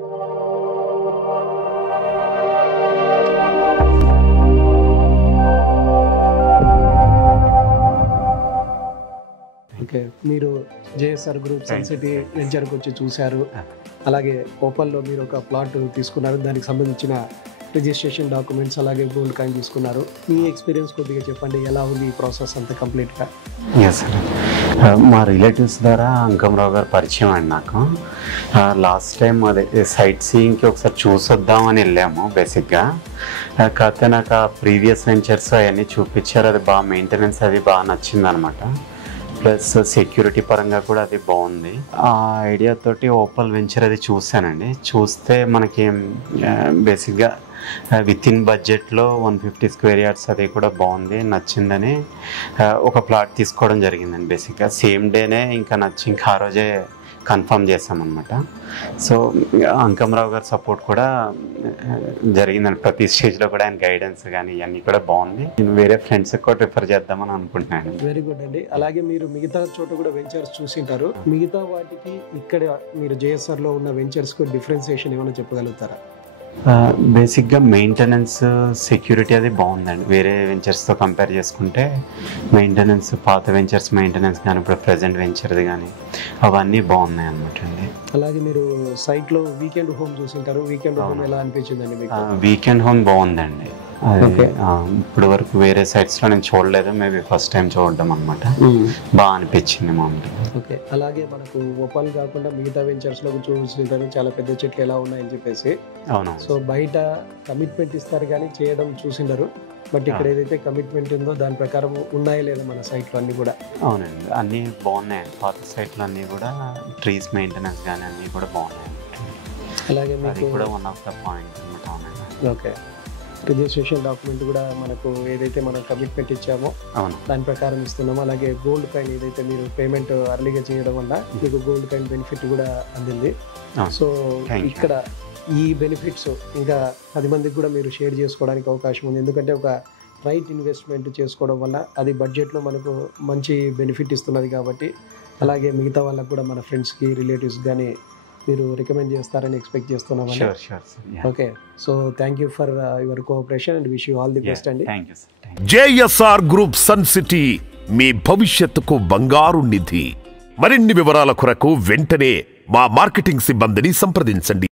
Okay, మీరు JSR group sun city వెంచర్కి వచ్చి చూశారు. అలాగే కోపల్లో మీరు ఒక ప్లాట్ తీసుకున్నారు, దానికి సంబంధించిన రిజిస్ట్రేషన్ డాక్యుమెంట్స్ అలాగే గోల్డ్ కాయిన్ తీసుకున్నారు. మీ ఎక్స్పీరియన్స్ కొద్దిగా చెప్పండి, ఎలా ఉంది ఈ ప్రాసెస్ అంతా కంప్లీట్గా? ఎస్ సార్, మా రిలేటివ్స్ ద్వారా అంకమరావు గారు పరిచయం అండి నాకు. లాస్ట్ టైం అదే సైట్ సీయింగ్కి ఒకసారి చూసొద్దామని వెళ్ళాము బేసిక్గా. కాకపోతే నాకు ఆ ప్రీవియస్ వెంచర్స్ అవన్నీ చూపించారు, అది బాగా మెయింటెనెన్స్ అది బాగా నచ్చిందనమాట. ప్లస్ సెక్యూరిటీ పరంగా కూడా అది బాగుంది. ఆ ఐడియాతోటి ఓపల్ వెంచర్ అది చూశానండి. చూస్తే మనకి బేసిక్గా విత్ ఇన్ బడ్జెట్లో 150 స్క్వేర్ యార్డ్స్ అది కూడా బాగుంది, నచ్చిందని ఒక ప్లాట్ తీసుకోవడం జరిగిందండి. బేసిక్గా సేమ్ డేనే ఇంకా నచ్చి ఇంకా ఆ రోజే కన్ఫర్మ్ చేసామన్నమాట. సో అంకమరావు గారి సపోర్ట్ కూడా జరిగిందండి. ప్రతి స్టేజ్లో కూడా ఆయన గైడెన్స్ కానీ ఇవన్నీ కూడా బాగుంది. నేను వేరే ఫ్రెండ్స్కి కూడా రిఫర్ చేద్దామని అనుకుంటున్నాను. వెరీ గుడ్ అండి. అలాగే మీరు మిగతా చోట కూడా వెంచర్స్ చూసింటారు, మిగతా వాటికి ఇక్కడ మీరు జేఎస్ఆర్లో ఉన్న వెంచర్స్కు డిఫరెన్సియేషన్ ఏమైనా చెప్పగలుగుతారా? బేసిక్గా మెయింటెనెన్స్ సెక్యూరిటీ అది బాగుందండి. వేరే వెంచర్స్తో కంపేర్ చేసుకుంటే మెయింటెనెన్స్, పాత వెంచర్స్ మెయింటెనెన్స్ కానీ ఇప్పుడు ప్రజెంట్ వెంచర్ది కానీ అవన్నీ బాగున్నాయి అనమాట అండి. అలాగే మీరు సైట్లో వీకెండ్ హోమ్ చూసింటారు, వీకెండ్ హోమ్ ఎలా అనిపించిందండి మీకు? వీకెండ్ హోమ్ బాగుందండి. ఇప్పుడు వరకు వేరే సైట్స్లో నేను చూడలేదు, మేబీ ఫస్ట్ టైం చూడడం అనమాట. బాగా అనిపించింది మామూలుగా. ఓకే, అలాగే మనకు ఓపల్ కాకుండా మిగతా వెంచర్స్లో చూసింటారు చాలా పెద్ద చెట్లు ఎలా ఉన్నాయని చెప్పేసి. అవును. సో బయట కమిట్మెంట్ ఇస్తారు కానీ చేయడం చూసిండరు, బట్ ఇక్కడ ఏదైతే కమిట్మెంట్ ఉందో దాని ప్రకారం ఉన్నాయా లేదా మన సైట్లో అన్నీ కూడా? అవునండి, అన్నీ బాగున్నాయండి. పాత సైట్లు అన్నీ కూడా ట్రీస్ మెయింటెనెన్స్ కానీ అన్నీ కూడా బాగున్నాయి. అలాగే మీకు కూడా వన్ ఆఫ్ ద పాయింట్ అనమాట. అవునండి. ఓకే, రిజిస్ట్రేషన్ డాక్యుమెంట్ కూడా మనకు ఏదైతే మనం కమిట్మెంట్ ఇచ్చామో దాని ప్రకారం ఇస్తున్నామో. అలాగే గోల్డ్ కాయిన్ ఏదైతే మీరు పేమెంట్ అర్లీగా చేయడం వల్ల మీకు గోల్డ్ కాయిన్ బెనిఫిట్ కూడా అందింది. సో ఇక్కడ ఈ బెనిఫిట్స్ ఇంకా 10 మందికి కూడా మీరు షేర్ చేసుకోవడానికి అవకాశం ఉంది, ఎందుకంటే ఒక రైట్ ఇన్వెస్ట్మెంట్ చేసుకోవడం వల్ల అది బడ్జెట్లో మనకు మంచి బెనిఫిట్ ఇస్తున్నది కాబట్టి. అలాగే మిగతా వాళ్ళకు కూడా మన ఫ్రెండ్స్కి, రిలేటివ్స్ కానీ మీరు రికమెండ్ చేస్తారని ఎక్స్పెక్ట్ చేస్తున్నాం. Okay, so thank you for your cooperation and wish you all the best అండి. జేఎస్ఆర్ గ్రూప్ సన్ సిటీ, మీ భవిష్యత్తుకు బంగారు నిధి. మరిన్ని వివరాల కొరకు వెంటనే మా మార్కెటింగ్ సిబ్బందిని సంప్రదించండి.